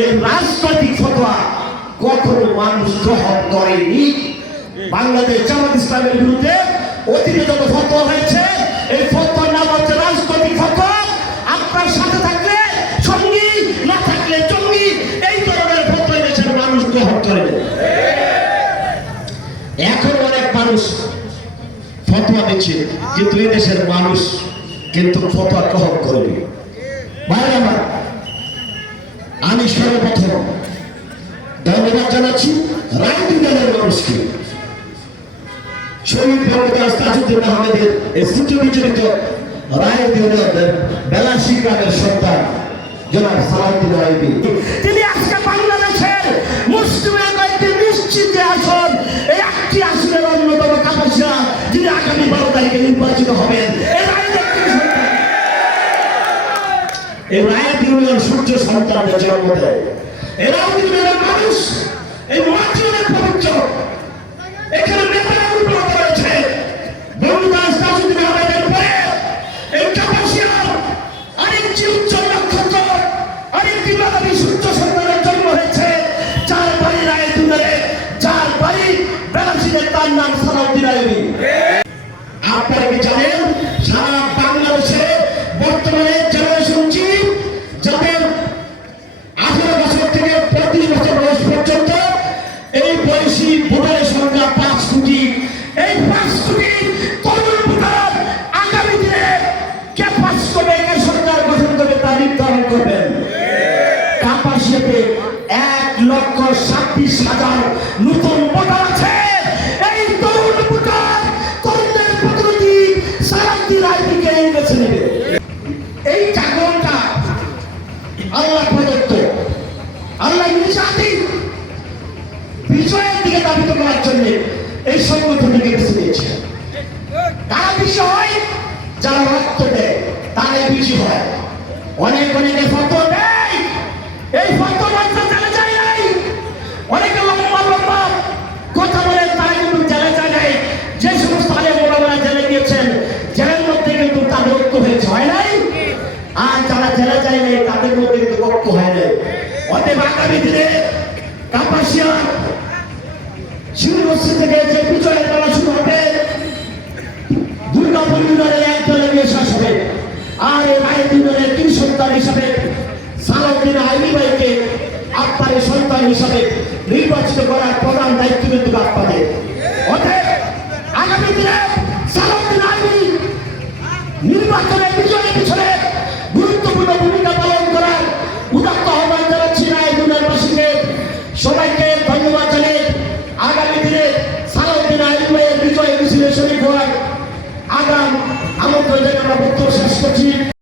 এই রাজনৈতিক ফতোয়া কখনো মানুষ গ্রহণ করেনি। বাংলাদেশ জামাত ইসলামের বিরুদ্ধে অতীতে যত ফতোয়া হয়েছে, এই ফতোয়ার নাম হচ্ছে রাজনৈতিক ফতোয়া। আপনার সাথে থাকলে সঙ্গী, না থাকলে জঙ্গি, এই ধরনের ফতোয়া দেশের মানুষ গ্রহণ করে। এখন অনেক মানুষ ফতোয়া দিচ্ছে, কিন্তু এই দেশের মানুষ কিন্তু ফতোয়া গ্রহণ করেনি। ভাই আমার, আমি সর্বপ্রথম ধন্যবাদ জানাচ্ছি রাজনীতির মানুষকে। শহীদ বঙ্গবন্ধু তাজউদ্দিন আহমেদের এই সুচিরিত রাজনীতির বেলাসী গ্রামের সন্তান জনাব সালাউদ্দিন আইবি, তিনি আজকে বাংলাদেশের মুসলিমের কয়েকটি নিশ্চিত আসন, এই একটি আসনের অন্যতম কাপাসিয়া, যিনি আগামী 12 তারিখে নির্বাচিত হবেন। এই রায়ত ইউনিয়ন সূর্য সন্তানদের জন্ম দেয়। এরা ইউনিয়নের মানুষ, এই মাটি অনেক পবিত্র। এখানে নেতারা উন্নত রয়েছে। বঙ্গবন্ধু তাজউদ্দিন আহমেদের পরে এই কাপাসিয়ার আরেকটি উজ্জ্বল নক্ষত্র, আরেকটি বাঙালি সূর্য সন্তানের জন্ম হয়েছে, যার বাড়ি রায়ত ইউনিয়নে, যার বাড়ি বেলাসীতে, তার নাম সালাউদ্দিন আইবি। আপনারা কি জানেন সারা বাংলাদেশে বর্তমানে জেনারেশন জি, যাদের 18 বছর থেকে 35 বছর বয়স পর্যন্ত, এই বয়সী ভোটারের সংখ্যা 5 কোটি। এই 5 কোটি তরুণ ভোটার আগামী দিনে কে পাস করবে, কে সরকার গঠন করবে তা নির্ধারণ করবেন। কাপাসিয়াতে 1,26,000 নতুন ভোটার আছে। এই তরুণ ভোটার তরুণদের প্রতিনিধি সালাউদ্দিন আইবিকে বেছে নেবে। এই জাগরণটা আল্লাহ প্রদত্ত, আল্লাহ নিজাতি বিজয়ের দিকে ধাবিত করার জন্য এই সংগঠনটিকে বেছে নিয়েছে। তারা বিজয় হয় যারা রক্ত দেয়, তারাই বিজয় হয়। অনেকে ফতোয়া দেয়, এই ফতোয়া মাত্র জেলে যায় নাই। অনেকে লম্বা লম্বা কথা বলে, তারা কিন্তু জেলে যায় নাই। যে সমস্ত আলেম ওলামারা জেলে গিয়েছেন, জেলের মধ্যে কিন্তু তাদের ঐক্য হয়েছে, হয় নাই? আর যারা জেলে যায় নাই, তাদের মধ্যে কিন্তু ঐক্য হয় নাই। অতএব আগামী দিনে কাপাসিয়া শিশু মসজিদ থেকে যে বিজয়ের মেলা শুরু হবে, দুর্গাপুর ইউনিয়নের এক দলে নিয়ে শেষ হবে। আর এই রায়ত ইউনিয়নের 3 সন্তান হিসাবে সালাউদ্দিন আইবি ভাইকে আপনার সন্তান হিসাবে নির্বাচিত করার প্রধান দায়িত্ব কিন্তু আপনাদের। অতএব আগামী দিনে সালাউদ্দিন আইবি নির্বাচনে বিজয়